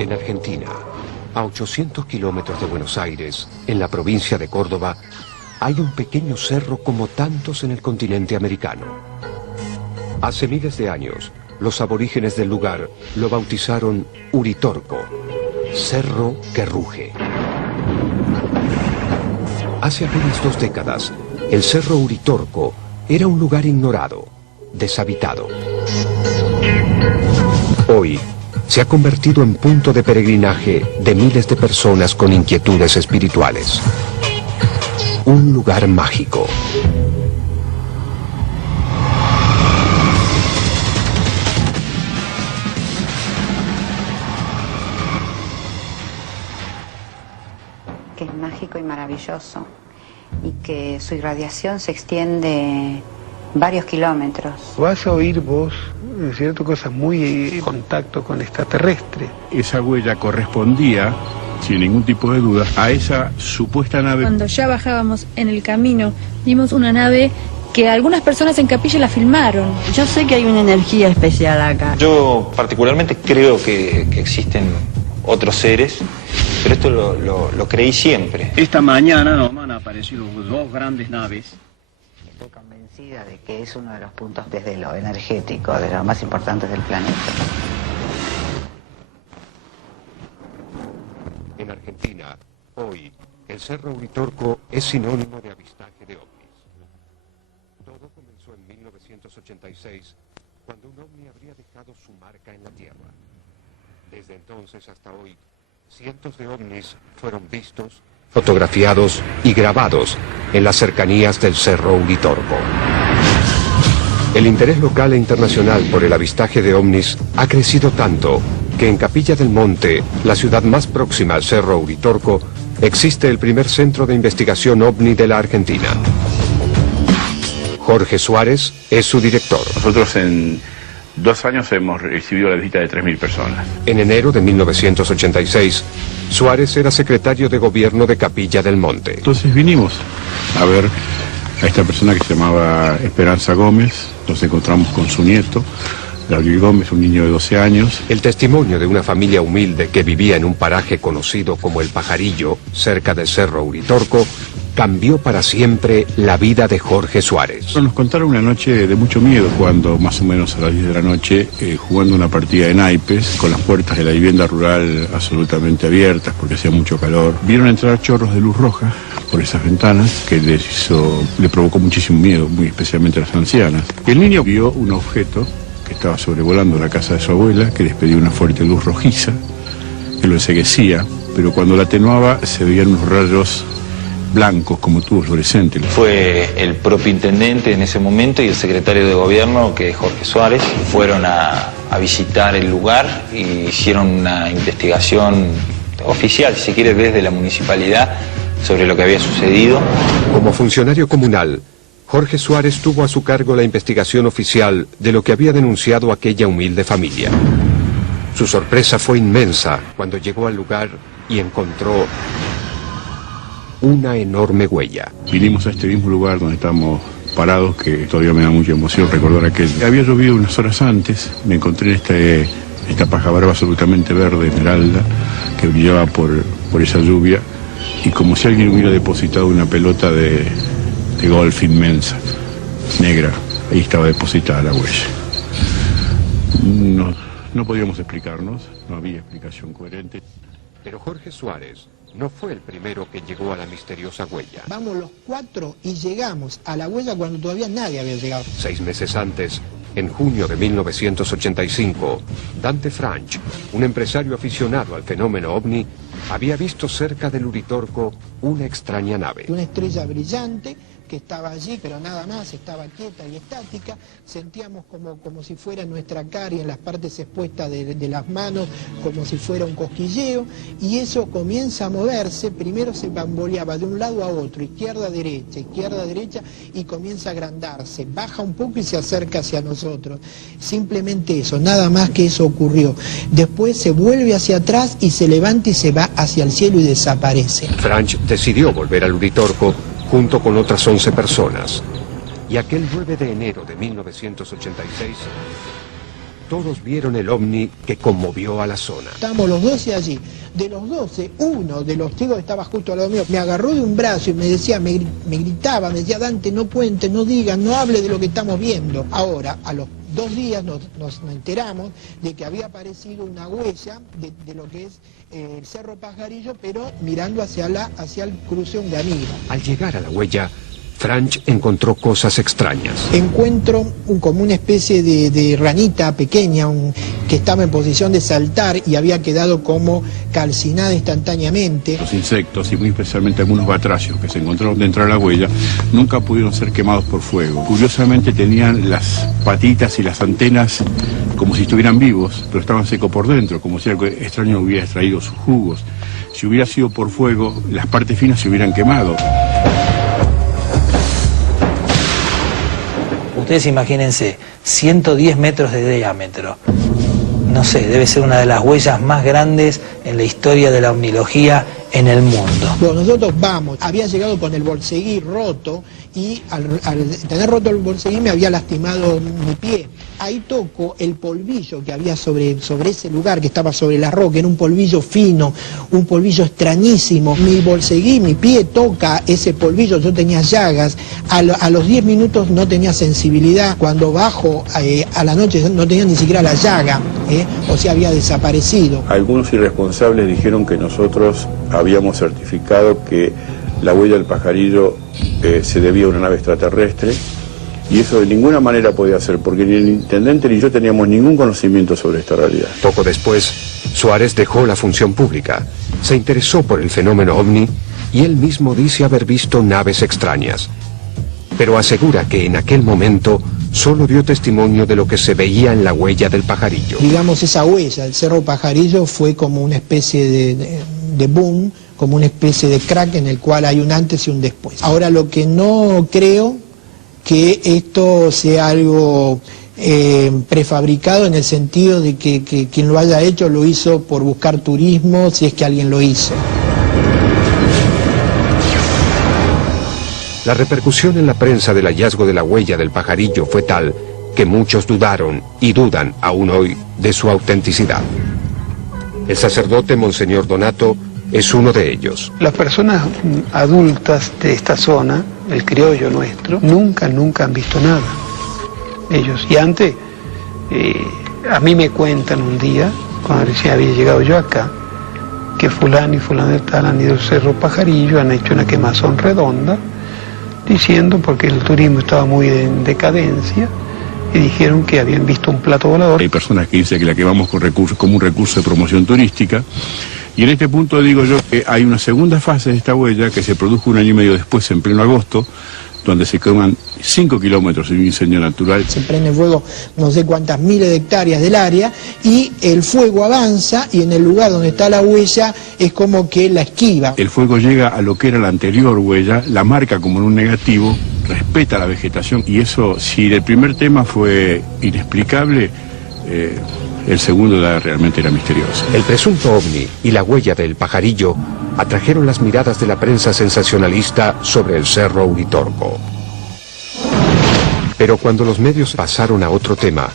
En Argentina, a 800 kilómetros de Buenos Aires, en la provincia de Córdoba, hay un pequeño cerro como tantos en el continente americano. Hace miles de años, los aborígenes del lugar lo bautizaron Uritorco, cerro que ruge. Hace apenas 2 décadas, el cerro Uritorco era un lugar ignorado, deshabitado. Hoy, se ha convertido en punto de peregrinaje de miles de personas con inquietudes espirituales. Un lugar mágico. Que es mágico y maravilloso y que su irradiación se extiende varios kilómetros. Vas a oír vos, ¿cierto?, cosas muy en contacto con extraterrestre. Esa huella correspondía, sin ningún tipo de duda, a esa supuesta nave. Cuando ya bajábamos en el camino, vimos una nave que algunas personas en Capilla la filmaron. Yo sé que hay una energía especial acá. Yo particularmente creo que existen otros seres, pero esto lo creí siempre. Esta mañana nos han aparecido 2 grandes naves. Estoy convencida de que es uno de los puntos desde lo energético, de los más importantes del planeta. En Argentina, hoy, el cerro Uritorco es sinónimo de avistaje de ovnis. Todo comenzó en 1986, cuando un ovni habría dejado su marca en la Tierra. Desde entonces hasta hoy, cientos de ovnis fueron vistos, fotografiados y grabados en las cercanías del cerro Uritorco. El interés local e internacional por el avistaje de ovnis ha crecido tanto que en Capilla del Monte, la ciudad más próxima al cerro Uritorco, existe el primer centro de investigación ovni de la Argentina. Jorge Suárez es su director. Nosotros en 2 años hemos recibido la visita de 3.000 personas. En enero de 1986, Suárez era secretario de gobierno de Capilla del Monte. Entonces vinimos a ver a esta persona que se llamaba Esperanza Gómez. Nos encontramos con su nieto, Gabriel Gómez, un niño de 12 años. El testimonio de una familia humilde que vivía en un paraje conocido como El Pajarillo, cerca del cerro Uritorco, cambió para siempre la vida de Jorge Suárez. Nos contaron una noche de mucho miedo, cuando más o menos a las 10 de la noche, jugando una partida de naipes, con las puertas de la vivienda rural absolutamente abiertas porque hacía mucho calor. Vieron entrar chorros de luz roja por esas ventanas que le provocó muchísimo miedo, muy especialmente a las ancianas. El niño vio un objeto que estaba sobrevolando la casa de su abuela, que despedía una fuerte luz rojiza, que lo enceguecía, pero cuando la atenuaba se veían unos rayos blancos como tubos fluorescentes. Fue el propio intendente en ese momento y el secretario de gobierno, que es Jorge Suárez, fueron a visitar el lugar y hicieron una investigación oficial, si se quiere, desde la municipalidad sobre lo que había sucedido. Como funcionario comunal, Jorge Suárez tuvo a su cargo la investigación oficial de lo que había denunciado aquella humilde familia. Su sorpresa fue inmensa cuando llegó al lugar y encontró una enorme huella. Vinimos a este mismo lugar donde estamos parados, que todavía me da mucha emoción recordar aquel. Había llovido unas horas antes, me encontré en esta paja brava absolutamente verde, esmeralda, que brillaba por esa lluvia, y como si alguien hubiera depositado una pelota de golf inmensa, negra. Ahí estaba depositada la huella. No podíamos explicarnos, no había explicación coherente. Pero Jorge Suárez no fue el primero que llegó a la misteriosa huella. Vamos los 4 y llegamos a la huella cuando todavía nadie había llegado. 6 meses antes, en junio de 1985, Dante Franch, un empresario aficionado al fenómeno ovni, había visto cerca del Uritorco una extraña nave. Una estrella brillante que estaba allí, pero nada más, estaba quieta y estática. Sentíamos como si fuera nuestra cara y en las partes expuestas de las manos, como si fuera un cosquilleo, y eso comienza a moverse. Primero se bamboleaba de un lado a otro, izquierda, derecha, y comienza a agrandarse, baja un poco y se acerca hacia nosotros. Simplemente eso, nada más que eso ocurrió. Después se vuelve hacia atrás y se levanta y se va hacia el cielo y desaparece. Franch decidió volver al Uritorco junto con otras 11 personas. Y aquel 9 de enero de 1986, todos vieron el ovni que conmovió a la zona. Estábamos los 12 allí. De los 12, uno de los testigos que estaba justo al lado mío me agarró de un brazo y me decía, me gritaba, me decía, Dante, no cuente, no digas, no hable de lo que estamos viendo. Ahora, a los 2 días nos enteramos de que había aparecido una huella de lo que es el Cerro Pajarillo, pero mirando hacia el cruce Onganira. Al llegar a la huella, Franch encontró cosas extrañas. Encuentro como una especie de ranita pequeña que estaba en posición de saltar y había quedado como calcinada instantáneamente. Los insectos y muy especialmente algunos batracios que se encontraron dentro de la huella nunca pudieron ser quemados por fuego. Curiosamente tenían las patitas y las antenas como si estuvieran vivos, pero estaban secos por dentro, como si algo extraño hubiera extraído sus jugos. Si hubiera sido por fuego, las partes finas se hubieran quemado. Ustedes imagínense, 110 metros de diámetro. No sé, debe ser una de las huellas más grandes en la historia de la ovnilogía en el mundo. Bueno, nosotros había llegado con el bolseguí roto y al tener roto el bolseguí me había lastimado mi pie. Ahí toco el polvillo que había sobre ese lugar que estaba sobre la roca, era un polvillo fino, un polvillo extrañísimo. Mi bolseguí, mi pie toca ese polvillo, yo tenía llagas, a los 10 minutos no tenía sensibilidad, cuando bajo a la noche no tenía ni siquiera la llaga, o sea, había desaparecido. Algunos irresponsables dijeron que nosotros habíamos certificado que la huella del pajarillo se debía a una nave extraterrestre, y eso de ninguna manera podía ser, porque ni el intendente ni yo teníamos ningún conocimiento sobre esta realidad. Poco después, Suárez dejó la función pública, se interesó por el fenómeno ovni y él mismo dice haber visto naves extrañas. Pero asegura que en aquel momento solo dio testimonio de lo que se veía en la huella del pajarillo. Digamos, esa huella, el Cerro Pajarillo, fue como una especie de boom, como una especie de crack en el cual hay un antes y un después. Ahora, lo que no creo que esto sea algo prefabricado, en el sentido de que quien lo haya hecho lo hizo por buscar turismo, si es que alguien lo hizo. La repercusión en la prensa del hallazgo de la huella del pajarillo fue tal que muchos dudaron y dudan aún hoy de su autenticidad. El sacerdote Monseñor Donato es uno de ellos. Las personas adultas de esta zona, el criollo nuestro, nunca han visto nada. Ellos, y antes, a mí me cuentan un día, cuando recién había llegado yo acá, que fulano y fulano de tal han ido al Cerro Pajarillo, han hecho una quemazón redonda, diciendo, porque el turismo estaba muy en decadencia, y dijeron que habían visto un plato volador. Hay personas que dicen que la quemamos como un recurso de promoción turística, y en este punto digo yo que hay una segunda fase de esta huella que se produjo 1 año y medio después, en pleno agosto, donde se queman 5 kilómetros en un incendio natural. Se prende fuego no sé cuántas miles de hectáreas del área y el fuego avanza y en el lugar donde está la huella es como que la esquiva. El fuego llega a lo que era la anterior huella, la marca como en un negativo, respeta la vegetación, y eso, si el primer tema fue inexplicable, el segundo realmente era misterioso. El presunto ovni y la huella del pajarillo atrajeron las miradas de la prensa sensacionalista sobre el Cerro Uritorco. Pero cuando los medios pasaron a otro tema,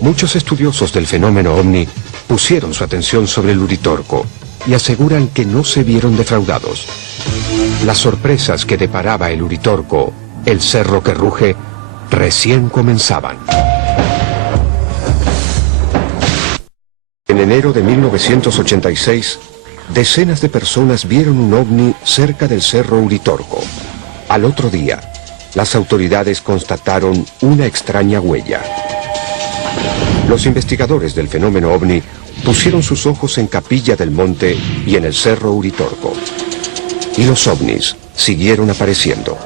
muchos estudiosos del fenómeno ovni pusieron su atención sobre el Uritorco y aseguran que no se vieron defraudados. Las sorpresas que deparaba el Uritorco, el cerro que ruge, recién comenzaban. En enero de 1986, decenas de personas vieron un ovni cerca del Cerro Uritorco. Al otro día, las autoridades constataron una extraña huella. Los investigadores del fenómeno ovni pusieron sus ojos en Capilla del Monte y en el Cerro Uritorco. Y los ovnis siguieron apareciendo.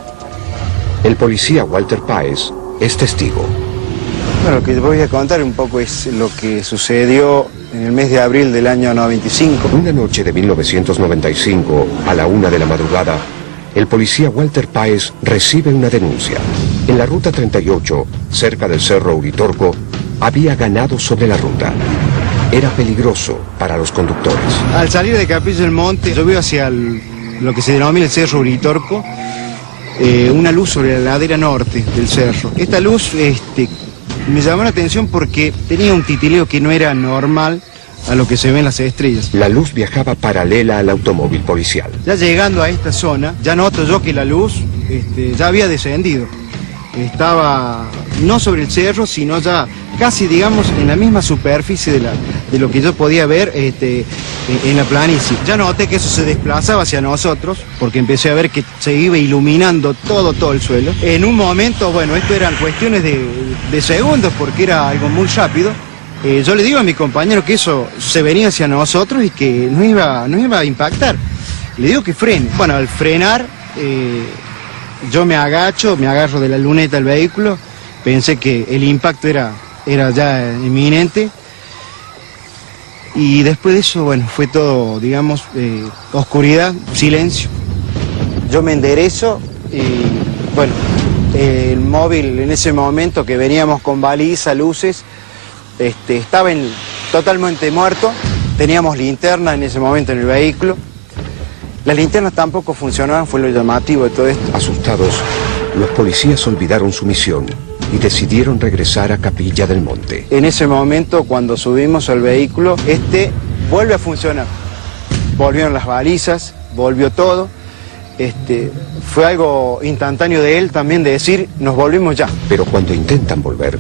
El policía Walter Páez es testigo. Bueno, lo que voy a contar un poco es lo que sucedió en el mes de abril del año 95. Una noche de 1995, a la 1 de la madrugada, el policía Walter Páez recibe una denuncia. En la ruta 38, cerca del Cerro Uritorco, había ganado sobre la ruta. Era peligroso para los conductores. Al salir de Capilla del Monte, yo veo hacia lo que se denomina el Cerro Uritorco, una luz sobre la ladera norte del cerro. Esta luz Me llamó la atención porque tenía un titileo que no era normal a lo que se ve en las estrellas. La luz viajaba paralela al automóvil policial. Ya llegando a esta zona, ya noto yo que la luz ya había descendido. Estaba no sobre el cerro, sino ya casi, digamos, en la misma superficie de lo que yo podía ver en la planicie. Ya noté que eso se desplazaba hacia nosotros, porque empecé a ver que se iba iluminando todo el suelo. En un momento, bueno, esto eran cuestiones de segundos, porque era algo muy rápido. Yo le digo a mi compañero que eso se venía hacia nosotros y que no iba a impactar. Le digo que frene. Bueno, al frenar, yo me agarro de la luneta del vehículo, pensé que el impacto era ya inminente. Y después de eso, bueno, fue todo, digamos, oscuridad, silencio. Yo me enderezo y, bueno, el móvil en ese momento que veníamos con baliza, luces, estaba totalmente muerto. Teníamos linterna en ese momento en el vehículo. Las linternas tampoco funcionaban, fue lo llamativo de todo esto. Asustados, los policías olvidaron su misión y decidieron regresar a Capilla del Monte. En ese momento, cuando subimos al vehículo, vuelve a funcionar. Volvieron las balizas, volvió todo. Fue algo instantáneo de él también de decir, nos volvimos ya. Pero cuando intentan volver,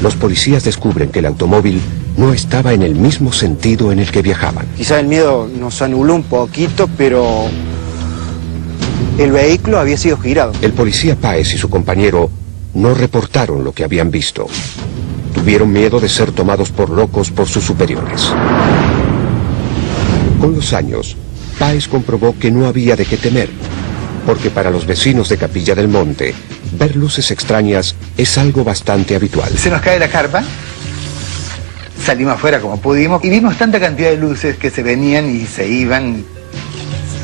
los policías descubren que el automóvil no estaba en el mismo sentido en el que viajaban. Quizá el miedo nos anuló un poquito, pero el vehículo había sido girado. El policía Páez y su compañero no reportaron lo que habían visto. Tuvieron miedo de ser tomados por locos por sus superiores. Con los años, Páez comprobó que no había de qué temer, porque para los vecinos de Capilla del Monte, ver luces extrañas es algo bastante habitual. Se nos cae la carpa, salimos afuera como pudimos y vimos tanta cantidad de luces que se venían y se iban,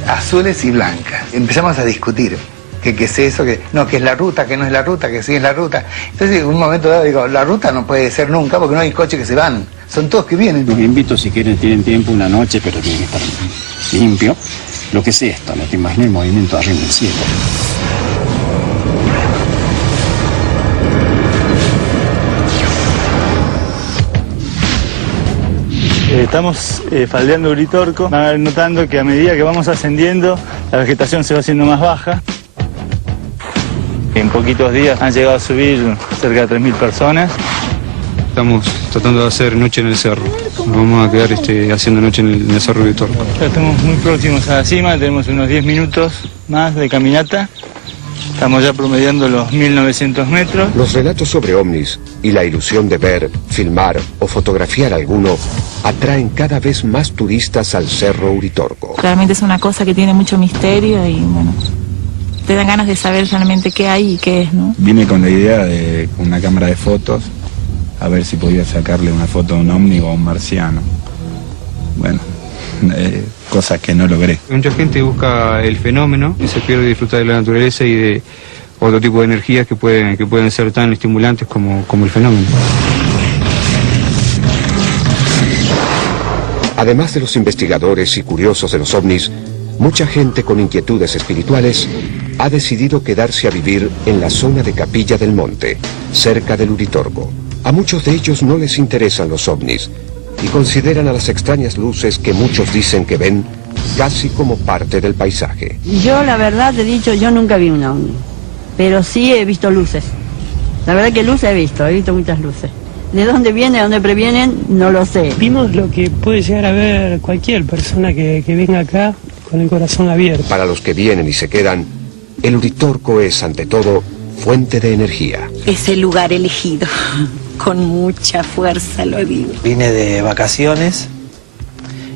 azules y blancas. Empezamos a discutir. ¿Qué es eso? Que es la ruta, que no es la ruta, que sí es la ruta. Entonces, en un momento dado digo, la ruta no puede ser nunca porque no hay coches que se van. Son todos que vienen. Los invito, si quieren, tienen tiempo, una noche, pero tiene que estar limpio. Lo que es esto, no te imaginas el movimiento arriba en el cielo. Estamos faldeando Uritorco, van notando que a medida que vamos ascendiendo, la vegetación se va haciendo más baja. En poquitos días han llegado a subir cerca de 3.000 personas. Estamos tratando de hacer noche en el cerro. Nos vamos a quedar haciendo noche en el cerro Uritorco. Ya estamos muy próximos a la cima, tenemos unos 10 minutos más de caminata. Estamos ya promediando los 1.900 metros. Los relatos sobre ovnis y la ilusión de ver, filmar o fotografiar alguno atraen cada vez más turistas al Cerro Uritorco. Claramente es una cosa que tiene mucho misterio y bueno, te dan ganas de saber realmente qué hay y qué es, ¿no? Vine con la idea de una cámara de fotos, a ver si podía sacarle una foto a un ovni o a un marciano. Bueno, cosas que no logré. Mucha gente busca el fenómeno y se pierde disfrutar de la naturaleza y de otro tipo de energías que pueden ser tan estimulantes como el fenómeno. Además de los investigadores y curiosos de los ovnis, mucha gente con inquietudes espirituales ha decidido quedarse a vivir en la zona de Capilla del Monte, cerca del Uritorco. A muchos de ellos no les interesan los ovnis y consideran a las extrañas luces que muchos dicen que ven casi como parte del paisaje. Yo la verdad te he dicho, yo nunca vi un ovni, pero sí he visto luces. La verdad que luces he visto muchas luces. ¿De dónde vienen, de dónde previenen? No lo sé. Vimos lo que puede llegar a ver cualquier persona que venga acá con el corazón abierto. Para los que vienen y se quedan, el Uritorco es, ante todo, fuente de energía. Es el lugar elegido. Con mucha fuerza lo digo. Vine de vacaciones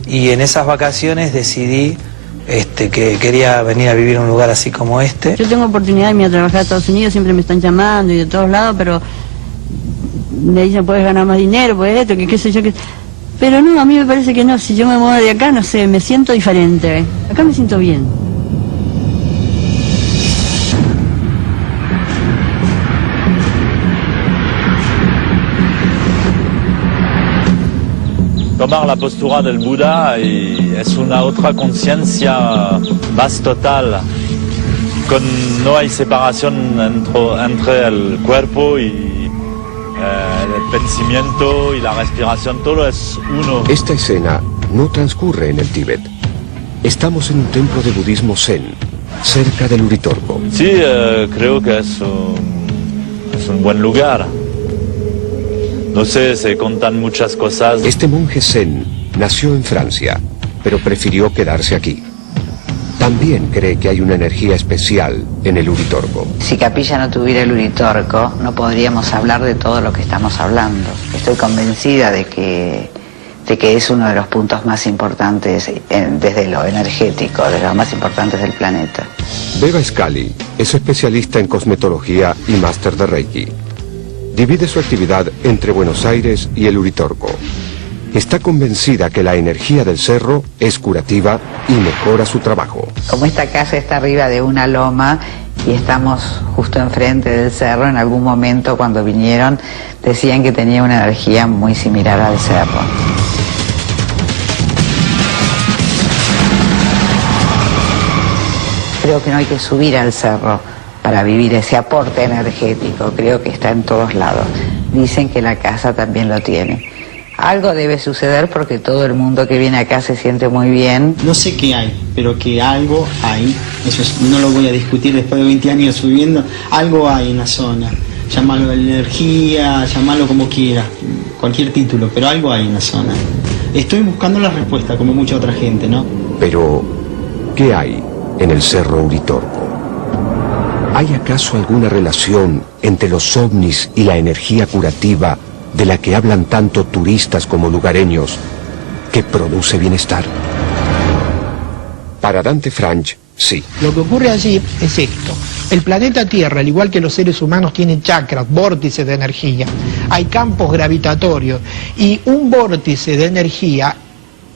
y en esas vacaciones decidí que quería venir a vivir en un lugar así como este. Yo tengo oportunidad de irme a trabajar a Estados Unidos, siempre me están llamando y de todos lados, pero me dicen, puedes ganar más dinero, puedes esto, que qué sé yo, que... Pero no, a mí me parece que no, si yo me muevo de acá, no sé, me siento diferente. Acá me siento bien. Tomar la postura del Buda es una otra conciencia más total. No hay separación entre el cuerpo y pensamiento y la respiración, todo es uno. Esta escena no transcurre en el Tíbet. Estamos en un templo de budismo zen, cerca del Uritorco. Sí, creo que es un buen lugar. No sé, se contan muchas cosas. Este monje zen nació en Francia, pero prefirió quedarse aquí. También cree que hay una energía especial en el Uritorco. Si Capilla no tuviera el Uritorco, no podríamos hablar de todo lo que estamos hablando. Estoy convencida de que es uno de los puntos más importantes desde lo energético, de los más importantes del planeta. Beba Scali es especialista en cosmetología y máster de Reiki. Divide su actividad entre Buenos Aires y el Uritorco. Está convencida que la energía del cerro es curativa y mejora su trabajo. Como esta casa está arriba de una loma y estamos justo enfrente del cerro, en algún momento cuando vinieron decían que tenía una energía muy similar al cerro. Creo que no hay que subir al cerro para vivir ese aporte energético, creo que está en todos lados. Dicen que la casa también lo tiene. Algo debe suceder porque todo el mundo que viene acá se siente muy bien. No sé qué hay, pero que algo hay, eso no lo voy a discutir después de 20 años subiendo, algo hay en la zona. Llámalo energía, llámalo como quiera, cualquier título, pero algo hay en la zona. Estoy buscando la respuesta, como mucha otra gente, ¿no? Pero, ¿qué hay en el Cerro Uritorco? ¿Hay acaso alguna relación entre los ovnis y la energía curativa de la que hablan tanto turistas como lugareños, que produce bienestar? Para Dante Franch, sí. Lo que ocurre allí es esto. El planeta Tierra, al igual que los seres humanos, tiene chakras, vórtices de energía. Hay campos gravitatorios y un vórtice de energía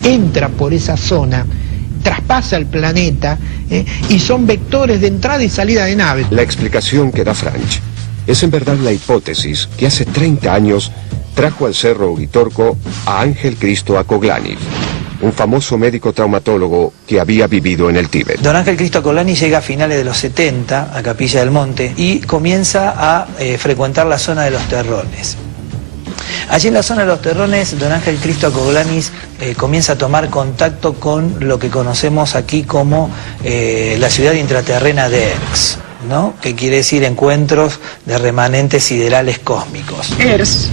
entra por esa zona, traspasa el planeta y son vectores de entrada y salida de naves. La explicación que da Franch es en verdad la hipótesis que hace 30 años trajo al Cerro Uritorco a Ángel Cristo Acoglani, un famoso médico traumatólogo que había vivido en el Tíbet. Don Ángel Cristo Acoglani llega a finales de los 70 a Capilla del Monte y comienza a frecuentar la zona de los Terrones. Allí en la zona de los Terrones, don Ángel Cristo Acoglani comienza a tomar contacto con lo que conocemos aquí como la ciudad intraterrena de Erx, ¿no? Que quiere decir encuentros de remanentes siderales cósmicos. Erx,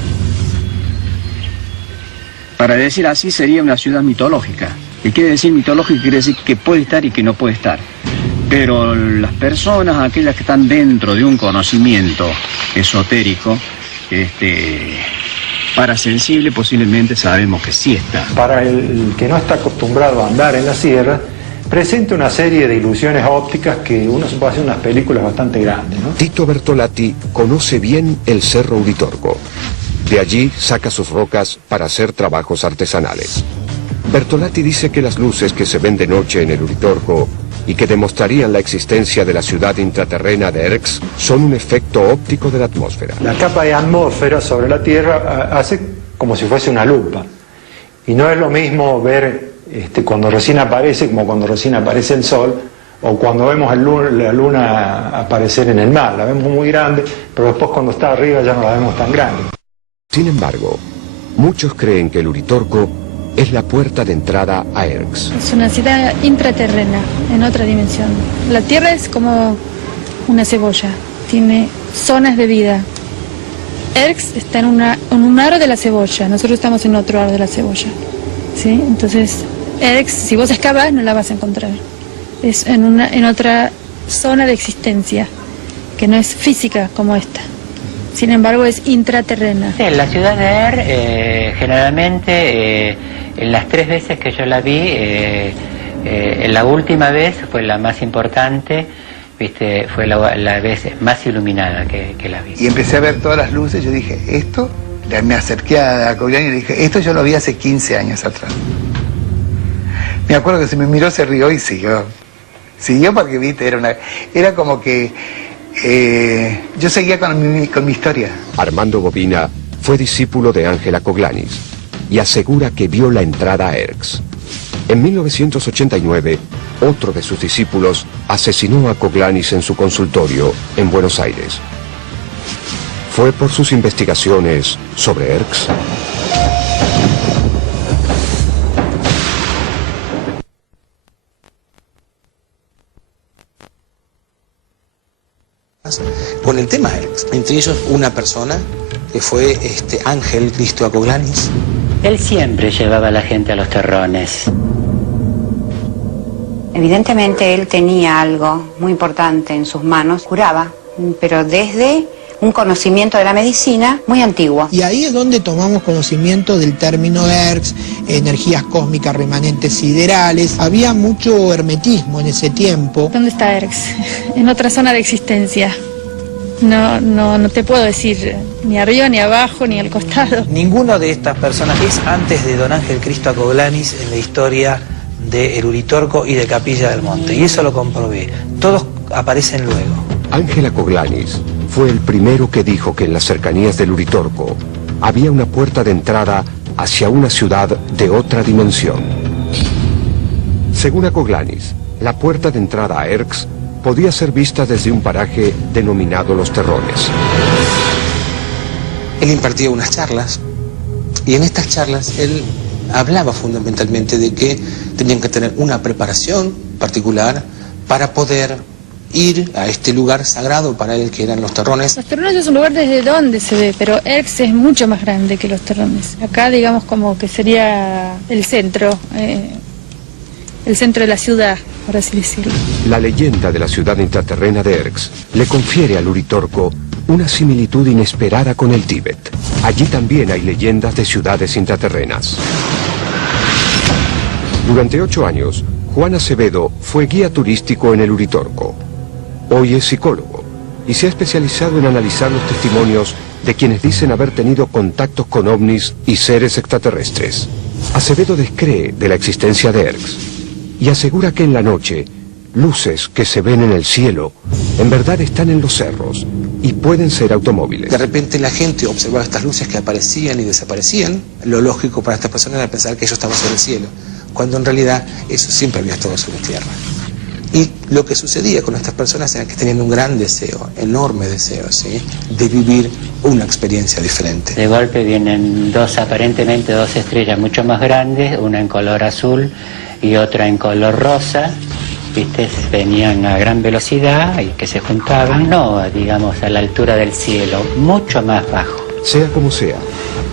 para decir así, sería una ciudad mitológica. ¿Qué quiere decir mitológica? Quiere decir que puede estar y que no puede estar. Pero las personas, aquellas que están dentro de un conocimiento esotérico, parasensible, posiblemente sabemos que sí está. Para el que no está acostumbrado a andar en la sierra, presenta una serie de ilusiones ópticas que uno se puede hacer unas películas bastante grandes, ¿no? Tito Bertolatti conoce bien el Cerro Uritorco. De allí saca sus rocas para hacer trabajos artesanales. Bertolatti dice que las luces que se ven de noche en el Uritorco y que demostrarían la existencia de la ciudad intraterrena de Erx son un efecto óptico de la atmósfera. La capa de atmósfera sobre la Tierra hace como si fuese una lupa. Y no es lo mismo ver cuando recién aparece como cuando recién aparece el sol, o cuando vemos la luna aparecer en el mar. La vemos muy grande, pero después cuando está arriba ya no la vemos tan grande. Sin embargo, muchos creen que el Uritorco es la puerta de entrada a Erx. Es una ciudad intraterrena, en otra dimensión. La Tierra es como una cebolla, tiene zonas de vida. Erx está en un aro de la cebolla, nosotros estamos en otro aro de la cebolla, ¿sí? Entonces, Erx, si vos excavas, no la vas a encontrar. Es en otra zona de existencia, que no es física como esta. Sin embargo, es intraterrena. Sí, la ciudad de Erx, generalmente, en las 3 veces que yo la vi, la última vez fue la más importante, ¿viste? Fue la vez más iluminada que la vi. Y empecé a ver todas las luces, yo dije, esto, me acerqué a Acoglani y le dije, esto yo lo vi hace 15 años atrás. Me acuerdo que se me miró, se rió y siguió. Siguió porque, viste, era como que yo seguía con mi historia. Armando Bobina fue discípulo de Ángel Acoglani y asegura que vio la entrada a Erx. En 1989, otro de sus discípulos asesinó a Acoglani en su consultorio en Buenos Aires. ¿Fue por sus investigaciones sobre Erx? Con el tema Erx, entre ellos una persona que fue Ángel Cristo Acoglanis. Él siempre llevaba a la gente a los terrones. Evidentemente él tenía algo muy importante en sus manos, curaba, pero desde un conocimiento de la medicina muy antiguo. Y ahí es donde tomamos conocimiento del término Erx, energías cósmicas remanentes siderales. Había mucho hermetismo en ese tiempo. ¿Dónde está Erx? En otra zona de existencia. No te puedo decir ni arriba, ni abajo, ni al costado. Ninguno de estas personas es antes de don Ángel Cristo Acoglanis en la historia de El Uritorco y de Capilla del Monte. Y eso lo comprobé. Todos aparecen luego. Ángel Acoglanis fue el primero que dijo que en las cercanías del Uritorco había una puerta de entrada hacia una ciudad de otra dimensión. Según Acoglanis, la puerta de entrada a Erx podía ser vista desde un paraje denominado Los Terrones. Él impartía unas charlas y en estas charlas él hablaba fundamentalmente de que tenían que tener una preparación particular para poder ir a este lugar sagrado para él que eran Los Terrones. Los Terrones es un lugar desde donde se ve, pero Erx es mucho más grande que Los Terrones. Acá digamos como que sería el centro de la ciudad, por así decirlo. La leyenda de la ciudad intraterrena de Erx le confiere al Uritorco una similitud inesperada con el Tíbet. Allí también hay leyendas de ciudades intraterrenas. Durante 8 años, Juan Acevedo fue guía turístico en el Uritorco. Hoy es psicólogo y se ha especializado en analizar los testimonios de quienes dicen haber tenido contactos con ovnis y seres extraterrestres. Acevedo descree de la existencia de Erx y asegura que en la noche, luces que se ven en el cielo en verdad están en los cerros y pueden ser automóviles. De repente la gente observaba estas luces que aparecían y desaparecían. Lo lógico para estas personas era pensar que ellos estaban sobre el cielo, cuando en realidad eso siempre había estado sobre tierra. Y lo que sucedía con estas personas era que tenían un gran deseo, enorme deseo, ¿sí?, de vivir una experiencia diferente. De golpe vienen aparentemente dos estrellas mucho más grandes, una en color azul y otra en color rosa, ¿viste? Venían a gran velocidad y que se juntaban, no, digamos, a la altura del cielo, mucho más bajo. Sea como sea,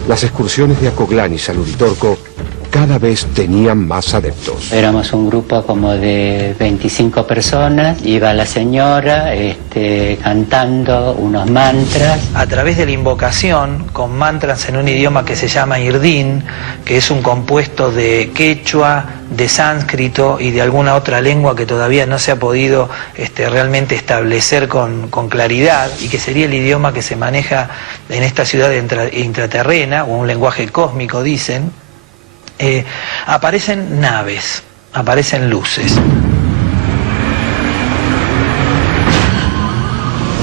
las excursiones de Acoglanis al Uritorco cada vez tenían más adeptos. Éramos un grupo como de 25 personas, iba la señora cantando unos mantras. A través de la invocación, con mantras en un idioma que se llama irdín, que es un compuesto de quechua, de sánscrito y de alguna otra lengua que todavía no se ha podido realmente establecer con claridad, y que sería el idioma que se maneja en esta ciudad intraterrena, o un lenguaje cósmico, dicen. Aparecen naves, aparecen luces.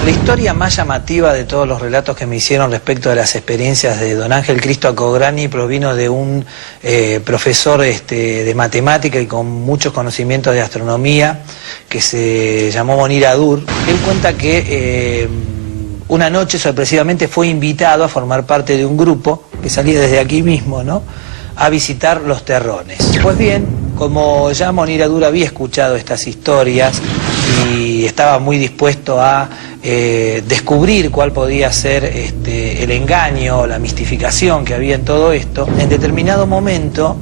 La historia más llamativa de todos los relatos que me hicieron respecto de las experiencias de don Ángel Cristo Acoglanis provino de un profesor de matemática y con muchos conocimientos de astronomía, que se llamó Monir Adur. Él cuenta que una noche sorpresivamente fue invitado a formar parte de un grupo que salía desde aquí mismo, ¿no?, a visitar Los Terrones. Pues bien, como ya Monir Adur había escuchado estas historias y estaba muy dispuesto a descubrir cuál podía ser el engaño, la mistificación que había en todo esto, en determinado momento,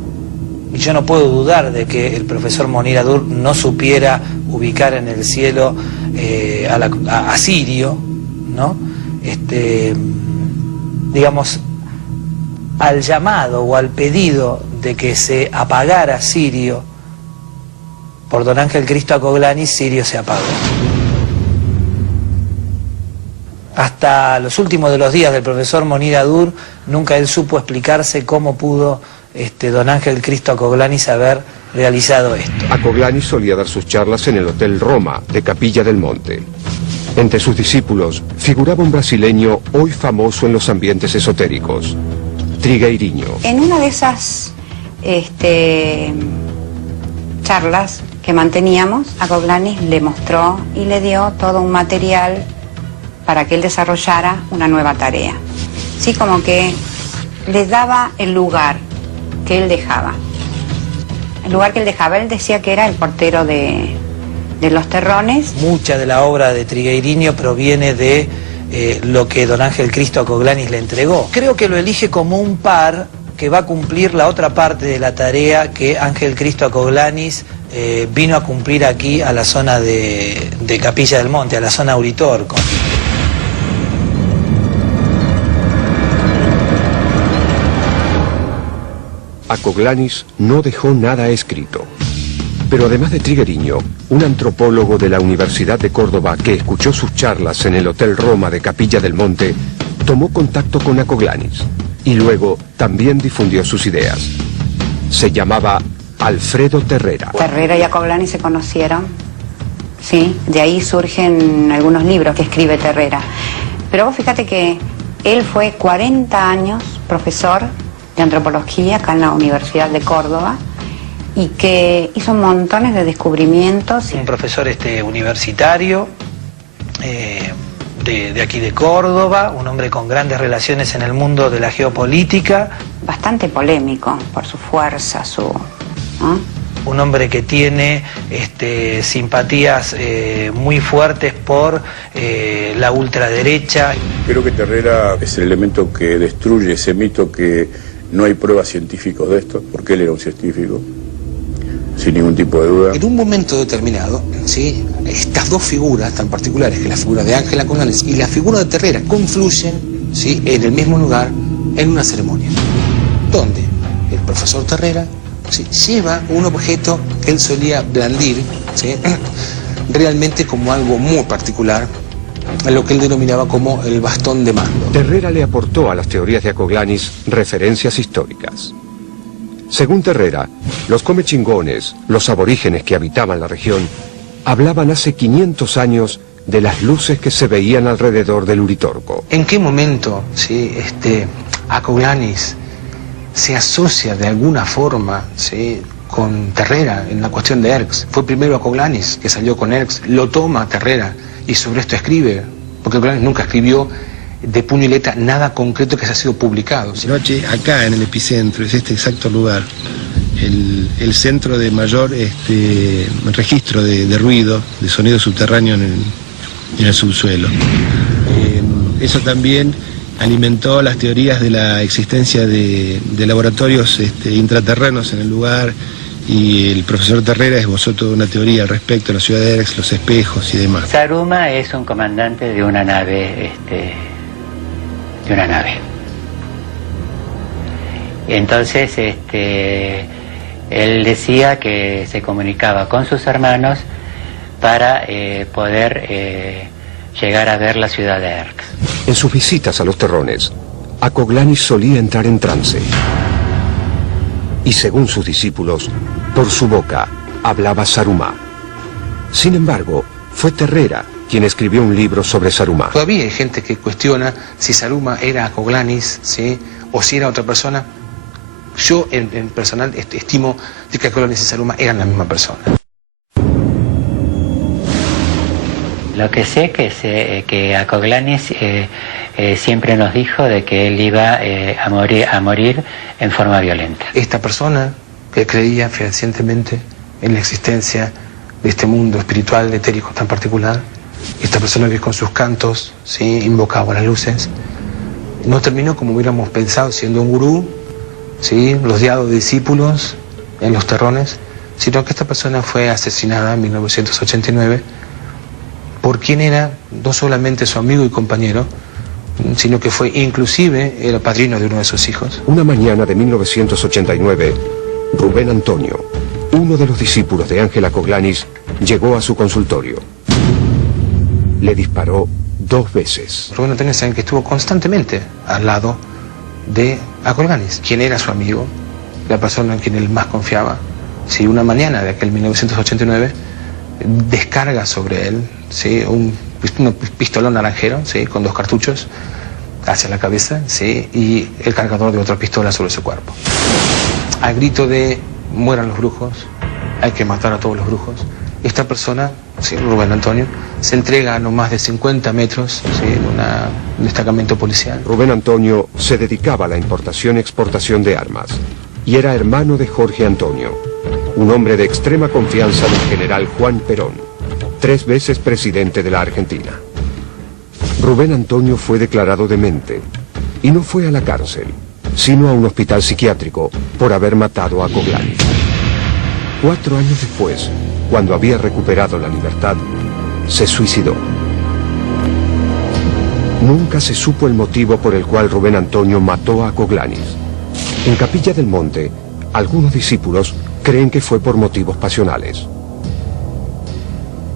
y yo no puedo dudar de que el profesor Monir Adur no supiera ubicar en el cielo a Sirio, ¿no? Digamos, al llamado o al pedido de que se apagara Sirio por don Ángel Cristo Acoglanis, Sirio se apagó. Hasta los últimos de los días del profesor Monir Adur, nunca él supo explicarse cómo pudo don Ángel Cristo Acoglanis haber realizado esto. Acoglanis solía dar sus charlas en el Hotel Roma de Capilla del Monte. Entre sus discípulos figuraba un brasileño hoy famoso en los ambientes esotéricos, Trigueirinho. En una de esas charlas que manteníamos, Acoglanis le mostró y le dio todo un material para que él desarrollara una nueva tarea. Sí, como que les daba el lugar que él dejaba. El lugar que él dejaba, él decía que era el portero de los terrones. Mucha de la obra de Trigueiriño proviene de lo que don Ángel Cristo Acoglanis le entregó. Creo que lo elige como un par que va a cumplir la otra parte de la tarea que Ángel Cristo Acoglanis vino a cumplir aquí a la zona de Capilla del Monte, a la zona Uritorco. Acoglanis no dejó nada escrito. Pero además de Trigueiriño, un antropólogo de la Universidad de Córdoba que escuchó sus charlas en el Hotel Roma de Capilla del Monte, tomó contacto con Acoglanis y luego también difundió sus ideas. Se llamaba Alfredo Terrera. Terrera y Acoglanis se conocieron, sí, de ahí surgen algunos libros que escribe Terrera. Pero vos fíjate que él fue 40 años profesor de antropología acá en la Universidad de Córdoba y que hizo montones de descubrimientos. Un profesor universitario de aquí de Córdoba, un hombre con grandes relaciones en el mundo de la geopolítica. Bastante polémico por su fuerza, ¿no? Un hombre que tiene simpatías muy fuertes por la ultraderecha. Creo que Terrera es el elemento que destruye ese mito que no hay pruebas científicas de esto, porque él era un científico, sin ningún tipo de duda. En un momento determinado, ¿sí?, estas dos figuras tan particulares, que la figura de Ángel Acoglanis y la figura de Terrera, confluyen, ¿sí?, en el mismo lugar, en una ceremonia, donde el profesor Terrera, ¿sí?, lleva un objeto que él solía blandir, ¿sí?, realmente como algo muy particular, a lo que él denominaba como el bastón de mando. Terrera le aportó a las teorías de Acoglanis referencias históricas. Según Terrera, los comechingones, los aborígenes que habitaban la región, hablaban hace 500 años de las luces que se veían alrededor del Uritorco. ¿En qué momento, sí, Acoglanis se asocia de alguna forma, sí, con Terrera en la cuestión de Erx? Fue primero Acoglanis que salió con Erx, lo toma Terrera y sobre esto escribe, porque Acoglanis nunca escribió de puño y letra nada concreto que haya sido publicado. Noche, acá en el epicentro, es este exacto lugar, el centro de mayor registro de ruido, de sonido subterráneo en el subsuelo. Eso también alimentó las teorías de la existencia de laboratorios intraterrenos en el lugar, y el profesor Terrera esbozó toda una teoría al respecto, la ciudad de Erx, los espejos y demás. Saruma es un comandante de una nave, Entonces, él decía que se comunicaba con sus hermanos para poder llegar a ver la ciudad de Erx. En sus visitas a los terrones, Acoglanis solía entrar en trance. Y según sus discípulos, por su boca hablaba Sarumá. Sin embargo, fue Terrera quien escribió un libro sobre Sarumá. Todavía hay gente que cuestiona si Saruma era Acoglanis, ¿sí?, o si era otra persona. Yo, en personal, estimo que Acoglanis y Saruma eran la misma persona. Lo que sé que Acoglanis siempre nos dijo de que él iba a morir en forma violenta. Esta persona que creía fehacientemente en la existencia de este mundo espiritual, etérico tan particular, esta persona que con sus cantos, ¿sí?, invocaba las luces, no terminó como hubiéramos pensado siendo un gurú, ¿sí?, rodeado de discípulos en los terrones, sino que esta persona fue asesinada en 1989 por quien era no solamente su amigo y compañero, sino que fue inclusive el padrino de uno de sus hijos. Una mañana de 1989, Rubén Antonio, uno de los discípulos de Ángel Acoglanis, llegó a su consultorio. Le disparó 2 veces. Rubén Antonio, saben que estuvo constantemente al lado de Acoglanis, quien era su amigo, la persona en quien él más confiaba. Si una mañana de aquel 1989 descarga sobre él, ¿sí?, un pistolón naranjero, ¿sí?, con 2 cartuchos hacia la cabeza, ¿sí?, y el cargador de otra pistola sobre su cuerpo. Al grito de mueran los brujos, hay que matar a todos los brujos, esta persona, ¿sí?, Rubén Antonio, se entrega a no más de 50 metros, ¿sí?, en un destacamento policial. Rubén Antonio se dedicaba a la importación y exportación de armas y era hermano de Jorge Antonio, un hombre de extrema confianza del general Juan Perón, 3 veces presidente de la Argentina. Rubén Antonio fue declarado demente y no fue a la cárcel, sino a un hospital psiquiátrico por haber matado a Coglanis. 4 años después, cuando había recuperado la libertad, se suicidó. Nunca se supo el motivo por el cual Rubén Antonio mató a Coglanis. En Capilla del Monte, algunos discípulos creen que fue por motivos pasionales.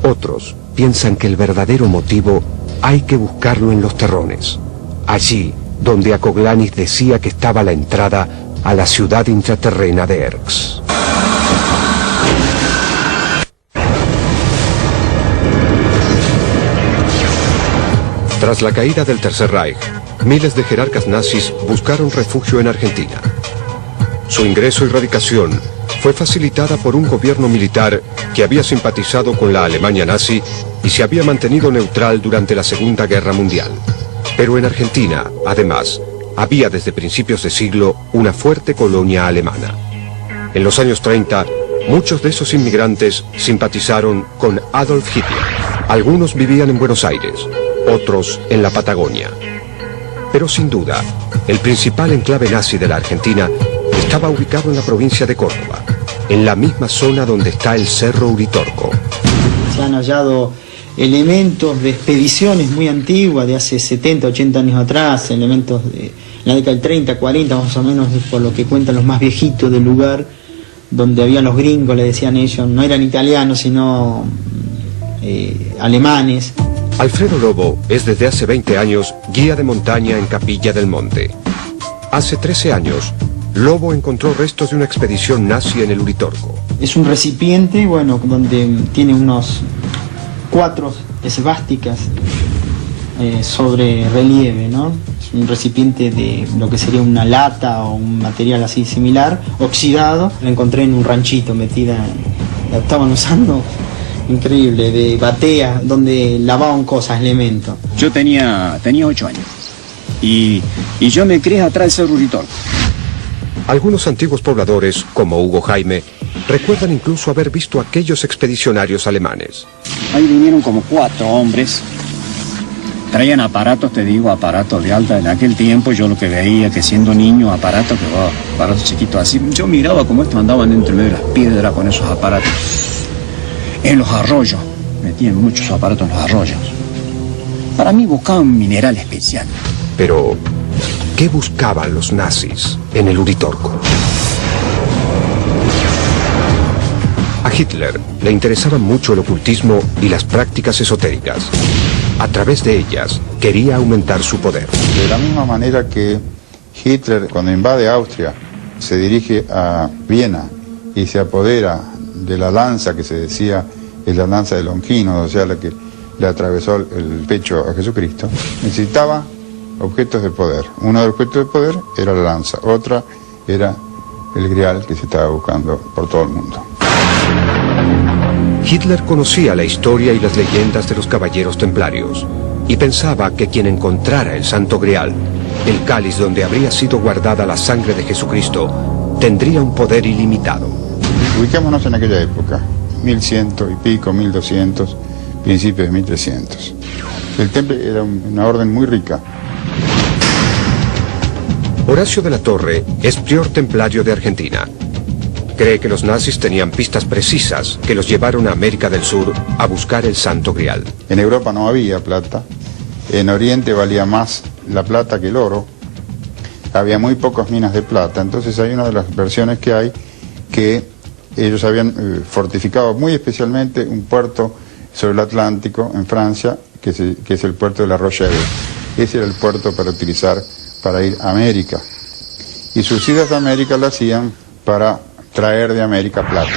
Otros piensan que el verdadero motivo hay que buscarlo en los terrones, allí donde a Coglanis decía que estaba la entrada a la ciudad intraterrena de Erx. Tras la caída del Tercer Reich, miles de jerarcas nazis buscaron refugio en Argentina. Su ingreso y radicación fue facilitada por un gobierno militar que había simpatizado con la Alemania nazi y se había mantenido neutral durante la Segunda Guerra Mundial. Pero en Argentina, además, había desde principios de siglo una fuerte colonia alemana. En los años 30, muchos de esos inmigrantes simpatizaron con Adolf Hitler. Algunos vivían en Buenos Aires, otros en la Patagonia. Pero sin duda, el principal enclave nazi de la Argentina estaba ubicado en la provincia de Córdoba, en la misma zona donde está el Cerro Uritorco. Se han hallado elementos de expediciones muy antiguas, de hace 70, 80 años atrás, elementos de la década del 30, 40, más o menos, por lo que cuentan los más viejitos del lugar, donde habían los gringos, le decían ellos, no eran italianos, sino alemanes. Alfredo Lobo es desde hace 20 años guía de montaña en Capilla del Monte. Hace 13 años, Lobo encontró restos de una expedición nazi en el Uritorco. Es un recipiente, bueno, donde tiene unos 4 esvásticas sobre relieve, ¿no? Es un recipiente de lo que sería una lata o un material así similar, oxidado. Lo encontré en un ranchito metida, la estaban usando, increíble, de batea, donde lavaban cosas, elementos. Yo tenía 8 años y yo me crié atrás del Cerro Uritorco. Algunos antiguos pobladores, como Hugo Jaime, recuerdan incluso haber visto a aquellos expedicionarios alemanes. Ahí vinieron como 4 hombres. Traían aparatos, te digo, aparatos de alta. En aquel tiempo yo lo que veía, que siendo niño, aparatos chiquitos así. Yo miraba cómo estos andaban entre medio de las piedras con esos aparatos. En los arroyos, metían muchos aparatos en los arroyos. Para mí buscaban un mineral especial. Pero, ¿qué buscaban los nazis en el Uritorco? A Hitler le interesaban mucho el ocultismo y las prácticas esotéricas. A través de ellas, quería aumentar su poder. De la misma manera que Hitler, cuando invade Austria, se dirige a Viena y se apodera de la lanza que se decía es la lanza de Longinos, o sea, la que le atravesó el pecho a Jesucristo, necesitaba objetos de poder. Uno de los objetos de poder era la lanza, otra era el grial que se estaba buscando por todo el mundo. Hitler conocía la historia y las leyendas de los caballeros templarios y pensaba que quien encontrara el Santo Grial, el cáliz donde habría sido guardada la sangre de Jesucristo, tendría un poder ilimitado. Ubiquémonos en aquella época, 1100 y pico, 1200, principios de 1300. El temple era una orden muy rica. Horacio de la Torre es prior templario de Argentina. Cree que los nazis tenían pistas precisas que los llevaron a América del Sur a buscar el Santo Grial. En Europa no había plata, en Oriente valía más la plata que el oro, había muy pocas minas de plata, entonces hay una de las versiones que hay que ellos habían fortificado muy especialmente un puerto sobre el Atlántico en Francia, que es el puerto de La Rochelle. Ese era el puerto para utilizar para ir a América. Y sus idas a América lo hacían para traer de América plata.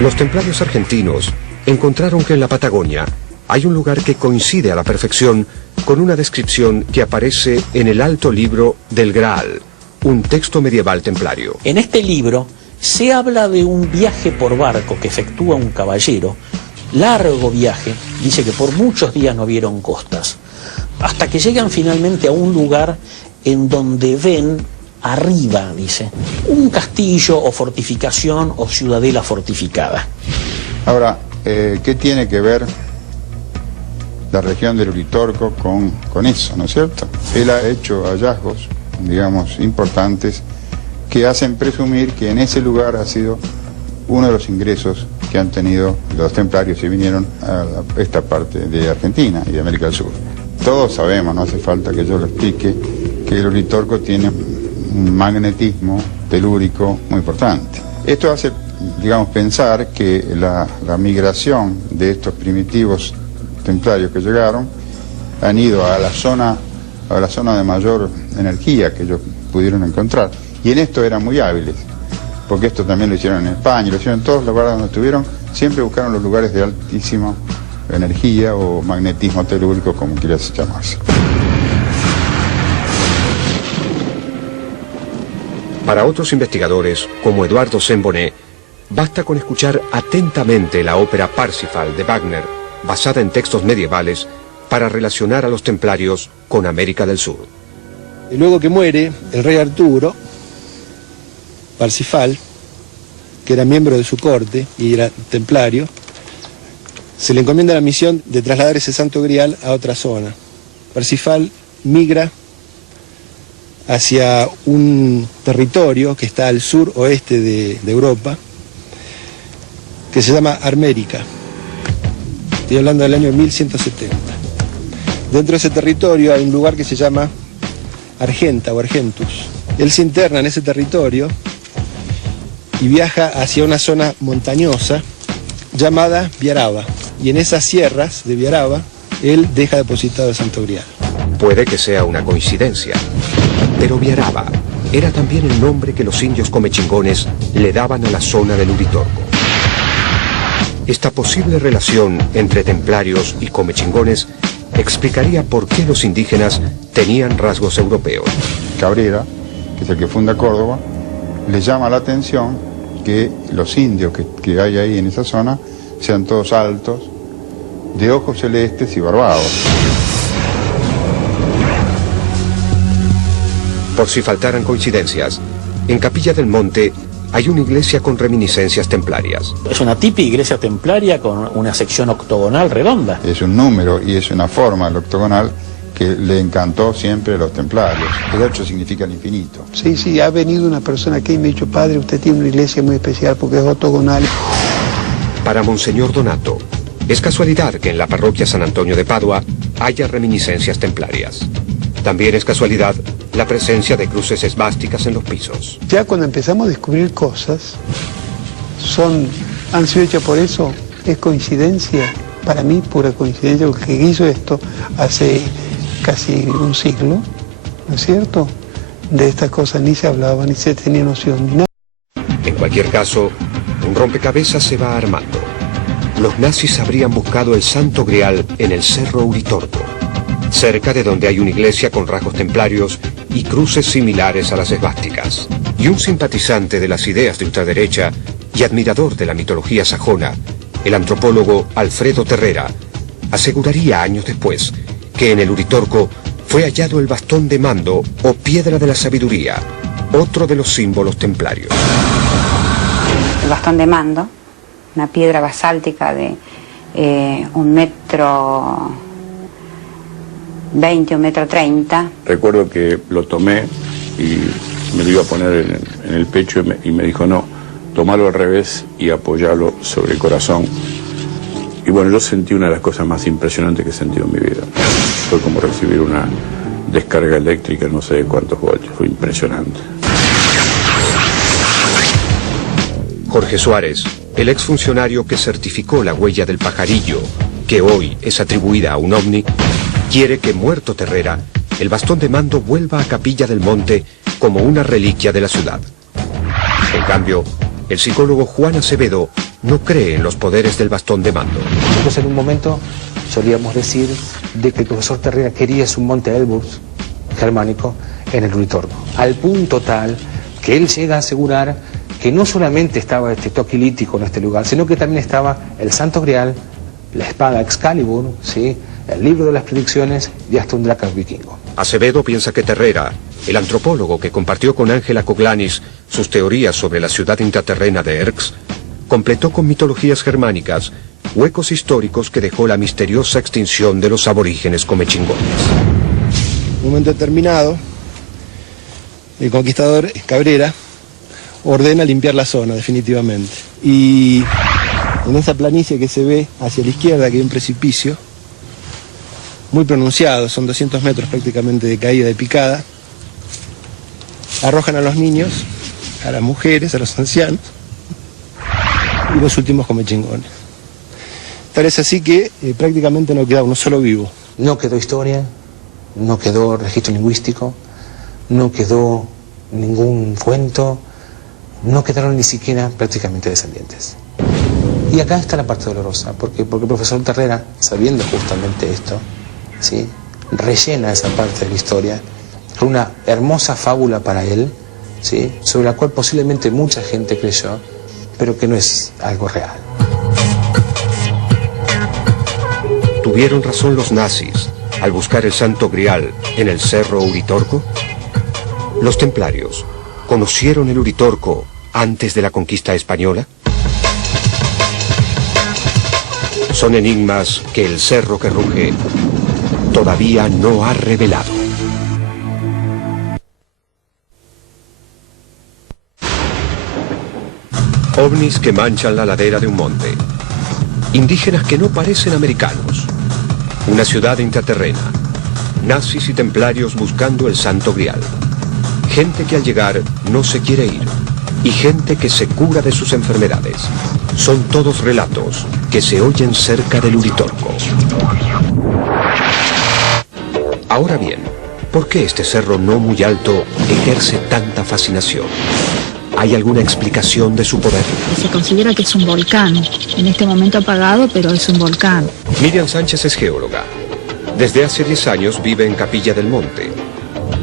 Los templarios argentinos encontraron que en la Patagonia hay un lugar que coincide a la perfección con una descripción que aparece en el Alto Libro del Graal, un texto medieval templario. En este libro Se habla de un viaje por barco que efectúa un caballero, largo viaje, dice que por muchos días no vieron costas, hasta que llegan finalmente a un lugar en donde ven arriba, dice, un castillo o fortificación o ciudadela fortificada. Ahora, ¿qué tiene que ver la región del Uritorco con eso, ¿no es cierto? Él ha hecho hallazgos, digamos, importantes que hacen presumir que en ese lugar ha sido uno de los ingresos que han tenido los templarios y vinieron a esta parte de Argentina y de América del Sur. Todos sabemos, no hace falta que yo lo explique, que el Uritorco tiene un magnetismo telúrico muy importante. Esto hace, digamos, pensar que la migración de estos primitivos templarios que llegaron han ido a la zona de mayor energía que ellos pudieron encontrar. Y en esto eran muy hábiles, porque esto también lo hicieron en España, lo hicieron en todos los lugares donde estuvieron, siempre buscaron los lugares de altísima energía o magnetismo telúrico, como quieras llamarse. Para otros investigadores, como Eduardo Sembonnet, basta con escuchar atentamente la ópera Parsifal de Wagner, basada en textos medievales, para relacionar a los templarios con América del Sur. Y luego que muere el rey Arturo, Parsifal, que era miembro de su corte y era templario, se le encomienda la misión de trasladar ese santo grial a otra zona. Parsifal migra hacia un territorio que está al sur-oeste de Europa, que se llama Armérica. Estoy hablando del año 1170. Dentro de ese territorio hay un lugar que se llama Argenta o Argentus. Él se interna en ese territorio y viaja hacia una zona montañosa llamada Viaraba. Y en esas sierras de Viaraba, él deja depositado el Santo Grial. Puede que sea una coincidencia, pero Viaraba era también el nombre que los indios comechingones le daban a la zona del Uritorco. Esta posible relación entre templarios y comechingones explicaría por qué los indígenas tenían rasgos europeos. Cabrera, que es el que funda Córdoba, le llama la atención que los indios que hay ahí en esa zona sean todos altos, de ojos celestes y barbados. Por si faltaran coincidencias, en Capilla del Monte hay una iglesia con reminiscencias templarias. Es una típica iglesia templaria con una sección octogonal redonda. Es un número y es una forma, el octogonal, que le encantó siempre a los templarios. El 8 significa el infinito. Sí, ha venido una persona aquí y me ha dicho, padre, usted tiene una iglesia muy especial porque es octogonal. Para Monseñor Donato, es casualidad que en la parroquia San Antonio de Padua haya reminiscencias templarias. También es casualidad la presencia de cruces esvásticas en los pisos. Ya cuando empezamos a descubrir cosas, han sido hechas por eso, es coincidencia, para mí pura coincidencia, porque hizo esto hace casi un siglo, ¿no es cierto? De estas cosas ni se hablaba, ni se tenía noción, ni nada. En cualquier caso, un rompecabezas se va armando. Los nazis habrían buscado el Santo Grial en el Cerro Uritorco, cerca de donde hay una iglesia con rasgos templarios y cruces similares a las esvásticas. Y un simpatizante de las ideas de ultraderecha y admirador de la mitología sajona, el antropólogo Alfredo Terrera, aseguraría años después que en el Uritorco fue hallado el bastón de mando o piedra de la sabiduría, otro de los símbolos templarios. El bastón de mando, una piedra basáltica de 1,20 metros, 1,30 m. Recuerdo que lo tomé y me lo iba a poner en el pecho y me dijo, no, tomalo al revés y apoyalo sobre el corazón. Y bueno, yo sentí una de las cosas más impresionantes que he sentido en mi vida. Fue como recibir una descarga eléctrica, no sé de cuántos voltios, fue impresionante. Jorge Suárez, el exfuncionario que certificó la huella del pajarillo, que hoy es atribuida a un ovni, quiere que, muerto Terrera, el bastón de mando vuelva a Capilla del Monte como una reliquia de la ciudad. En cambio, el psicólogo Juan Acevedo no cree en los poderes del bastón de mando. Nosotros en un momento solíamos decir de que el profesor Terrera quería un monte Elburz germánico en el Uritorco, al punto tal que él llega a asegurar que no solamente estaba este toque lítico en este lugar, sino que también estaba el Santo Grial, la espada Excalibur, ¿sí?, el libro de las predicciones y hasta un Drakkar vikingo. Acevedo piensa que Terrera, el antropólogo que compartió con Ángela Coglanis sus teorías sobre la ciudad intraterrena de Erx, completó con mitologías germánicas huecos históricos que dejó la misteriosa extinción de los aborígenes comechingones. En un momento determinado, el conquistador Cabrera ordena limpiar la zona definitivamente. Y en esa planicie que se ve hacia la izquierda, que hay un precipicio muy pronunciado, son 200 metros prácticamente de caída, de picada, arrojan a los niños, a las mujeres, a los ancianos y los últimos comechingones. Tal es así que prácticamente no queda uno solo vivo. No quedó historia, no quedó registro lingüístico, no quedó ningún cuento, no quedaron ni siquiera prácticamente descendientes. Y acá está la parte dolorosa, porque el profesor Terrera, sabiendo justamente esto, ¿sí?, rellena esa parte de la historia con una hermosa fábula para él, ¿sí?, sobre la cual posiblemente mucha gente creyó, pero que no es algo real. ¿Tuvieron razón los nazis al buscar el Santo Grial en el Cerro Uritorco? ¿Los templarios conocieron el Uritorco antes de la conquista española? Son enigmas que el Cerro que ruge todavía no ha revelado. Ovnis que manchan la ladera de un monte. Indígenas que no parecen americanos. Una ciudad intraterrena. Nazis y templarios buscando el Santo Grial. Gente que al llegar no se quiere ir. Y gente que se cura de sus enfermedades. Son todos relatos que se oyen cerca del Uritorco. Ahora bien, ¿por qué este cerro no muy alto ejerce tanta fascinación? ¿Hay alguna explicación de su poder? Se considera que es un volcán, en este momento apagado, pero es un volcán. Miriam Sánchez es geóloga. Desde hace 10 años vive en Capilla del Monte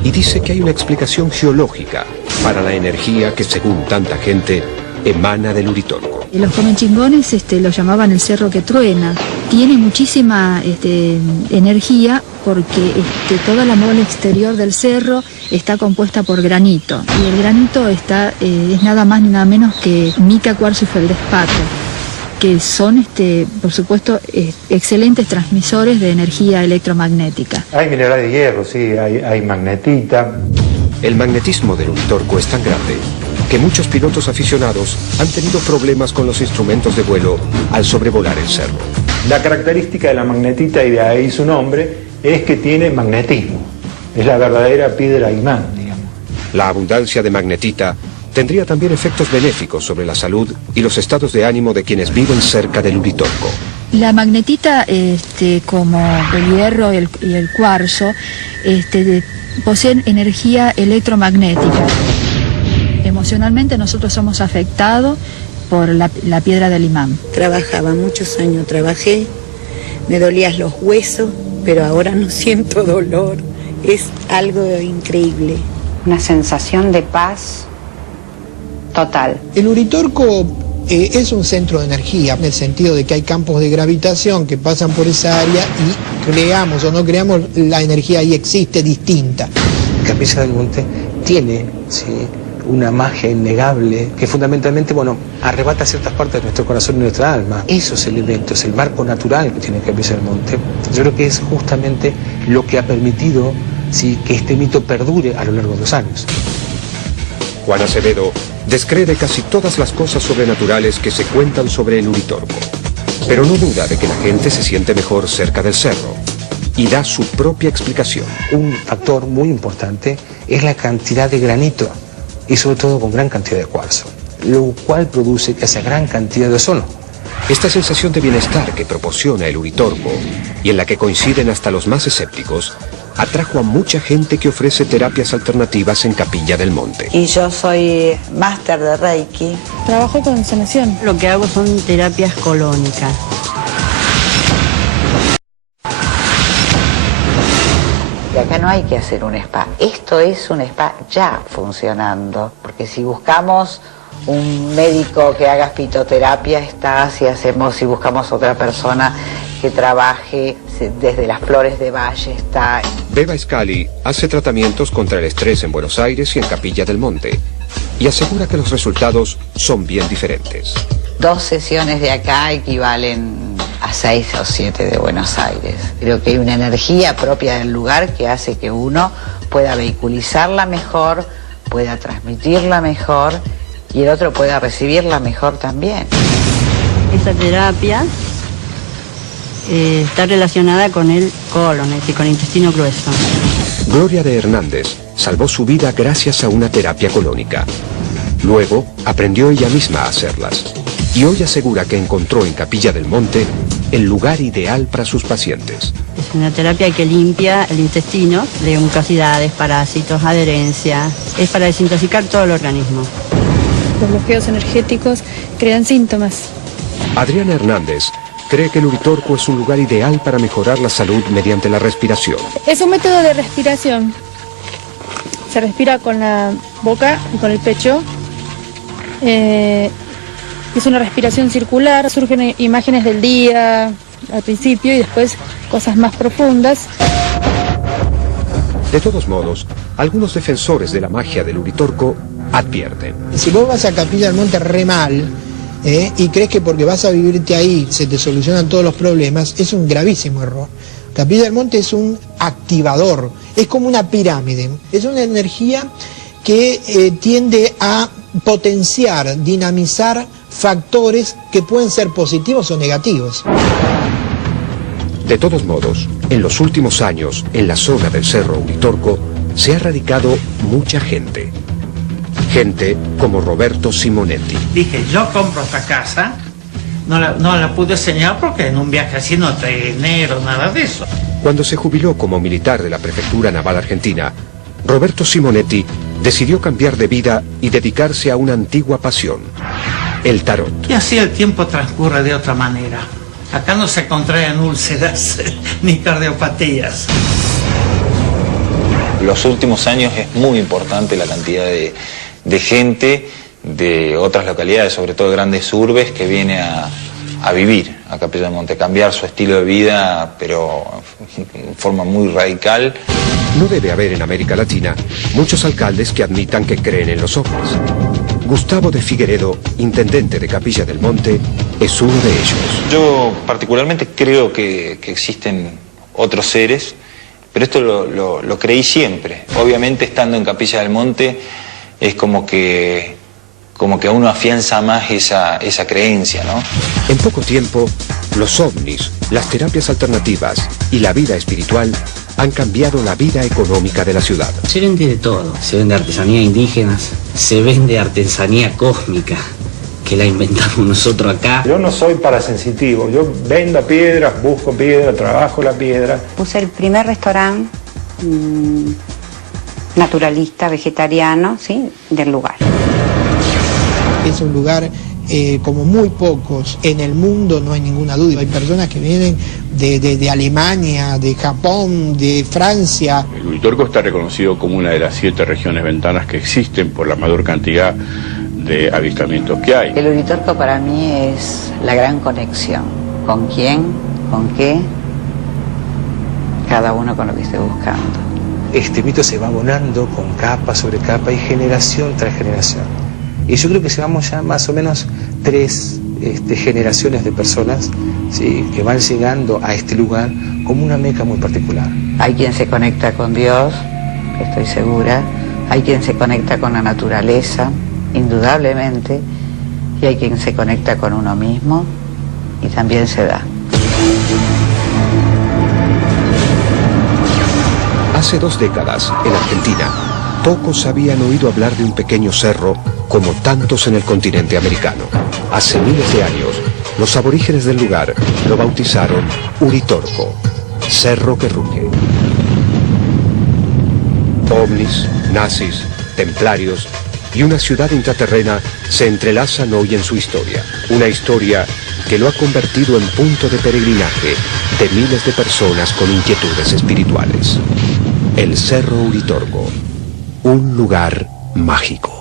y dice que hay una explicación geológica para la energía que, según tanta gente, emana del Uritorco. Los comechingones lo llamaban el cerro que truena. Tiene muchísima energía porque toda la mola exterior del cerro está compuesta por granito. Y el granito es nada más ni nada menos que mica, cuarzo y feldespato, que son, por supuesto, excelentes transmisores de energía electromagnética. Hay mineral de hierro, sí, hay magnetita. El magnetismo del Uritorco es tan grande que muchos pilotos aficionados han tenido problemas con los instrumentos de vuelo al sobrevolar el cerro. La característica de la magnetita, y de ahí su nombre, es que tiene magnetismo. Es la verdadera piedra imán, digamos. La abundancia de magnetita tendría también efectos benéficos sobre la salud y los estados de ánimo de quienes viven cerca del Uritorco. La magnetita, como el hierro y el cuarzo, poseen energía electromagnética. Emocionalmente nosotros somos afectados por la piedra del imán. Trabajaba muchos años, trabajé, me dolían los huesos, pero ahora no siento dolor. Es algo increíble. Una sensación de paz total. El Uritorco es un centro de energía, en el sentido de que hay campos de gravitación que pasan por esa área y creamos o no creamos, la energía ahí existe distinta. Capilla del Monte tiene, ¿sí?, una magia innegable que fundamentalmente, arrebata ciertas partes de nuestro corazón y nuestra alma. Esos elementos, el marco natural que tiene Capilla del Monte, yo creo que es justamente lo que ha permitido, ¿sí?, que este mito perdure a lo largo de los años. Juan Acevedo descree de casi todas las cosas sobrenaturales que se cuentan sobre el Uritorco, pero no duda de que la gente se siente mejor cerca del cerro y da su propia explicación. Un factor muy importante es la cantidad de granito y sobre todo con gran cantidad de cuarzo, lo cual produce que haya gran cantidad de ozono. Esta sensación de bienestar que proporciona el Uritorco, y en la que coinciden hasta los más escépticos, atrajo a mucha gente que ofrece terapias alternativas en Capilla del Monte. Y yo soy máster de Reiki. Trabajo con sanación. Lo que hago son terapias colónicas. Y acá no hay que hacer un spa. Esto es un spa ya funcionando. Porque si buscamos un médico que haga fitoterapia está, si buscamos otra persona que trabaje desde las flores de valle está. Beba Scali hace tratamientos contra el estrés en Buenos Aires y en Capilla del Monte y asegura que los resultados son bien diferentes. 2 sesiones de acá equivalen a 6 o 7 de Buenos Aires. Creo que hay una energía propia del lugar que hace que uno pueda vehiculizarla mejor, pueda transmitirla mejor y el otro pueda recibirla mejor también. Esa terapia está relacionada con el colon, es decir, con el intestino grueso. Gloria de Hernández salvó su vida gracias a una terapia colónica. Luego aprendió ella misma a hacerlas y hoy asegura que encontró en Capilla del Monte el lugar ideal para sus pacientes. Es una terapia que limpia el intestino de mucosidades, parásitos, adherencia. Es para desintoxicar todo el organismo. Los bloqueos energéticos crean síntomas. Adriana Hernández cree que el Uritorco es un lugar ideal para mejorar la salud mediante la respiración. Es un método de respiración. Se respira con la boca y con el pecho. Es una respiración circular. Surgen imágenes del día al principio y después cosas más profundas. De todos modos, algunos defensores de la magia del Uritorco advierten. Si vos vas a Capilla del Monte re mal, y crees que porque vas a vivirte ahí se te solucionan todos los problemas, es un gravísimo error. Capilla del Monte es un activador, es como una pirámide, es una energía que tiende a potenciar, dinamizar factores que pueden ser positivos o negativos. De todos modos, en los últimos años, en la zona del Cerro Uritorco, se ha radicado mucha gente. Gente como Roberto Simonetti. Dije, yo compro esta casa, no la pude enseñar porque en un viaje así no trae dinero, nada de eso. Cuando se jubiló como militar de la Prefectura Naval Argentina, Roberto Simonetti decidió cambiar de vida y dedicarse a una antigua pasión, el tarot. Y así el tiempo transcurre de otra manera. Acá no se contraen úlceras ni cardiopatías. Los últimos años es muy importante la cantidad de gente de otras localidades, sobre todo de grandes urbes, que viene a vivir a Capilla del Monte, cambiar su estilo de vida, pero en forma muy radical. No debe haber en América Latina muchos alcaldes que admitan que creen en los ovnis. Gustavo de Figueredo, intendente de Capilla del Monte, es uno de ellos. Yo particularmente creo que existen otros seres, pero esto lo creí siempre. Obviamente estando en Capilla del Monte es como que uno afianza más esa creencia, ¿no? En poco tiempo, los ovnis, las terapias alternativas y la vida espiritual han cambiado la vida económica de la ciudad. Se vende de todo, se vende artesanía indígenas, se vende artesanía cósmica, que la inventamos nosotros acá. Yo no soy parasensitivo, yo vendo piedras, busco piedra, trabajo la piedra. Puse el primer restaurante naturalista, vegetariano, ¿sí?, del lugar. Es un lugar como muy pocos en el mundo, no hay ninguna duda. Hay personas que vienen de Alemania, de Japón, de Francia. El Uritorco está reconocido como una de las 7 regiones ventanas que existen por la mayor cantidad de avistamientos que hay. El Uritorco para mí es la gran conexión. ¿Con quién? ¿Con qué? Cada uno con lo que esté buscando. Este mito se va abonando con capa sobre capa y generación tras generación. Y yo creo que llevamos ya más o menos 3 generaciones de personas, ¿sí?, que van llegando a este lugar como una meca muy particular. Hay quien se conecta con Dios, estoy segura. Hay quien se conecta con la naturaleza, indudablemente. Y hay quien se conecta con uno mismo y también se da. Hace 2 décadas, en Argentina, pocos habían oído hablar de un pequeño cerro como tantos en el continente americano. Hace miles de años, los aborígenes del lugar lo bautizaron Uritorco, cerro que ruge. Ovnis, nazis, templarios y una ciudad intraterrena se entrelazan hoy en su historia. Una historia que lo ha convertido en punto de peregrinaje de miles de personas con inquietudes espirituales. El Cerro Uritorco, un lugar mágico.